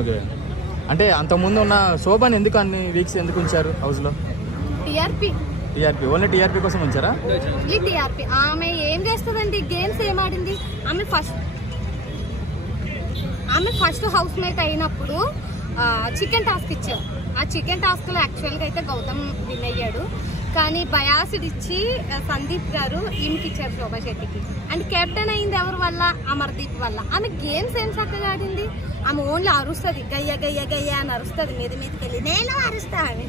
Okay, అంటే అంతకుముందు ఉన్న శోభన్ ఎందుకు అన్ని వీక్స్ ఎందుకు ఉంచారు హౌస్ లో? టీఆర్పీ, ఓన్లీ టీఆర్పీ కోసం ఉంచారా? టీఆర్పీ. ఆమె ఏం చేస్తుందండి, గేమ్స్ ఏం ఆడింది? ఆమె ఫస్ట్ హౌస్ మేట్ అయినప్పుడు చికెన్ టాస్క్ ఇచ్చారు. ఆ చికెన్ టాస్క్ లో యాక్చువల్గా అయితే గౌతమ్ విన్ అయ్యాడు, కానీ బయాసిడ్ ఇచ్చి సందీప్ గారు ఈమెకి ఇచ్చారు, శోభా శెట్టికి. అండ్ కెప్టెన్ అయింది ఎవరి వల్ల? అమర్దీప్ వల్ల. ఆమె గేమ్స్ ఏం చక్కగా ఆడింది? ఆమె ఓన్లీ అరుస్తుంది, గయ్య గయ్య గయ్య అని అరుస్తుంది, మీదకి వెళ్ళి నేను అరుస్తా అని.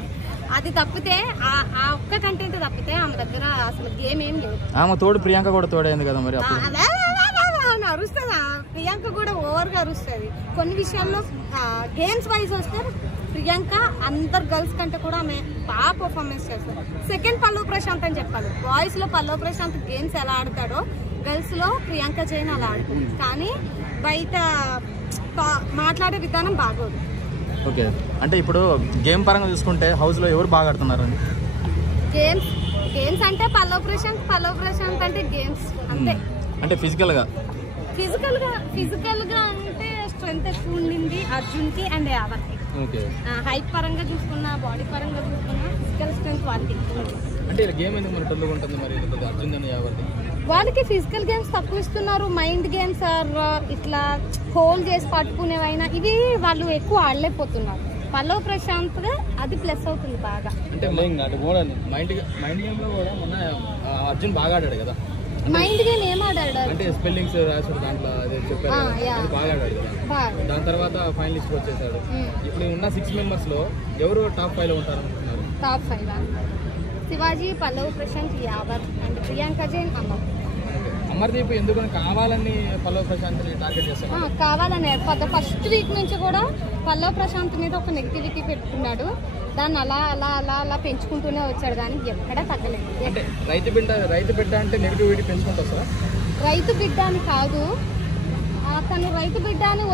అది తప్పితే ఆ ఒక్క కంటెంట్ తప్పితే ఆమె దగ్గర అసలు గేమ్ ఏం లేదు. ఆమె తోడు ప్రియాంక కూడా తోడైంది కదా మరి, అరుస్తుంది. ప్రియాంక కూడా ఓవర్ గా అరుస్తుంది కొన్ని విషయాల్లో. గేమ్స్ వైజ్ వస్తే ప్రియాంక అందరు గర్ల్స్ కంటే కూడా ఆమె బాగా పర్ఫార్మెన్స్ చేస్తారు. సెకండ్ పల్లవ్ ప్రశాంత్ అని చెప్పాలి. బాయ్స్ లో పల్లవ్ ప్రశాంత్ గేమ్స్ ఎలా ఆడతాడో గర్ల్స్ లో ప్రియాంక జైన్ అలా ఆడుతుంది, కానీ బయట మాట్లాడే విధానం బాగోదు. ఓకే, అంటే ఇప్పుడు గేమ్ పరంగా చూసుకుంటే హౌస్ లో ఎవరు బాగా ఆడుతున్నారు? గేమ్స్ అంటే పల్లవ్ ప్రశాంత్ అంటే గేమ్స్ అంతే. అంటే ఫిజికల్ గా అంటే స్ట్రెంత్ ఎక్కువ ఉండింది అర్జున్ కి అండ్ యావర్కి. హైట్ పరంగా చూసుకున్నా, బాడీ పరంగా చూసుకున్నా ఫిజికల్ స్ట్రెంత్ వాళ్ళకి ఎక్కువ. అంటే గేమ్ ఎందుకు మరి టొల్లుగా ఉంటుంది మరి అర్జున్ అని యావర్కి? వాళ్ళకి ఫిజికల్ గేమ్స్ తక్కువ ఇస్తున్నారు, మైండ్ గేమ్స్ ఆర్ ఇట్లా హోల్డ్ చేసి పట్టుకునేవైనా ఇవి వాళ్ళు ఎక్కువ ఆడలేకపోతున్నారు. పల్లవ్ ప్రశాంత్ అది ప్లస్ అవుతుంది బాగా. అంటే మైండ్ గేమ్ లో కూడా మొన్న అర్జున్ బాగా ఆడాడు కదా. మైండ్ గేమ్ ఏం ఆడాడు అంటే స్పెల్లింగ్స్ రాసాడు దాంట్లో, అదే చెప్పారు బాగా ఆడాడు కదా. దాని తర్వాత ఫైనలిస్ట్ వచ్చేసాడు. ఇప్పుడు ఉన్న 6 మెంబర్స్ లో ఎవరు టాప్ 5 లో ఉంటారు అనుకుంటున్నారు? టాప్ 5 శివాజీ, పల్లవ్ ప్రశాంత్, యావర్ అండ్ ప్రియాంక జైన్, అమర్దీప్ ఎందుకని కావాలని పల్లవ్ ప్రశాంత్ టార్గెట్ చేస్తారు? కావాలని ఫస్ట్ వీక్ నుంచి కూడా పల్లవ్ ప్రశాంత్ మీద ఒక నెగిటివిటీ పెట్టుకున్నాడు. దాన్ని అలా అలా అలా అలా పెంచుకుంటూనే వచ్చాడు, కానీ ఎక్కడా తగ్గలేదు. అంటే రైతు బిడ్డ అంటే నెగిటివిటీ పెంచుకుంటూ వస్తారా? రైతు బిడ్డ అని కాదు, తను రైతు బిడ్డ అని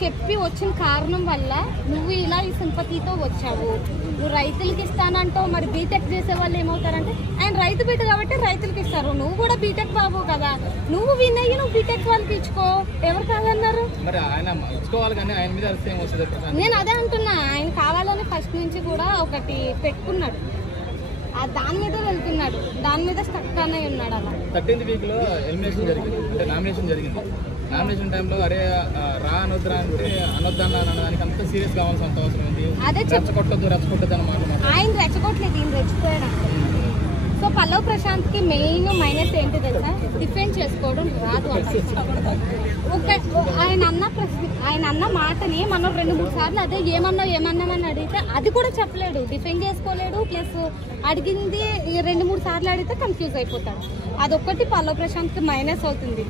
చెప్పి వచ్చిన కారణం వల్ల నువ్వు ఇలా ఈ సింపతితో వచ్చావు. నువ్వు రైతులకి ఇస్తానంటావు, మరి బీటెక్ చేసే వాళ్ళు ఏమవుతారంటే ఆయన రైతు బిడ్డ కాబట్టి రైతులకి ఇస్తారు. నువ్వు కూడా బీటెక్ బాబు కదా, నువ్వు విన్ అయ్యి నువ్వు బీటెక్ వాళ్ళకి ఇచ్చుకో. ఎవరు కాదన్నారు? నేను అదే అంటున్నా, ఆయన కావాలని ఫస్ట్ నుంచి కూడా ఒకటి పెట్టుకున్నాడు, దాని మీద వెళ్తున్నాడు, దాని మీద స్టక్ అనే ఉన్నాడు. అలా 13th వీక్ లో ఎలిమినేషన్ జరిగింది, అంటే నామినేషన్ జరిగింది. నామినేషన్ టైంలో అరే అనొద్దు అంటే అనొద్దన్న దానికి అంత సీరియస్ కావాల్సిన అంత అవసరం ఉంది. రెచ్చగొట్టద్దు అని మాట్లాడుతున్నారు. ఆయన రెచ్చగొట్టలేదు, ఈయన రెచ్చిపోయాడు. సో పల్లవ్ ప్రశాంత్ కి మెయిన్ మైనస్ ఏంటి తెలుసా? డిఫెండ్ చేసుకోవడం రాదు. ఆయన అన్న మాటని మనం 2-3 సార్లు అదే ఏమన్నామని అడిగితే అది కూడా చెప్పలేడు, డిఫెండ్ చేసుకోలేడు. ప్లస్ అడిగింది 2-3 సార్లు అడిగితే కన్ఫ్యూజ్ అయిపోతాడు. అదొక్కటి పల్లవ్ ప్రశాంత్ కి మైనస్ అవుతుంది.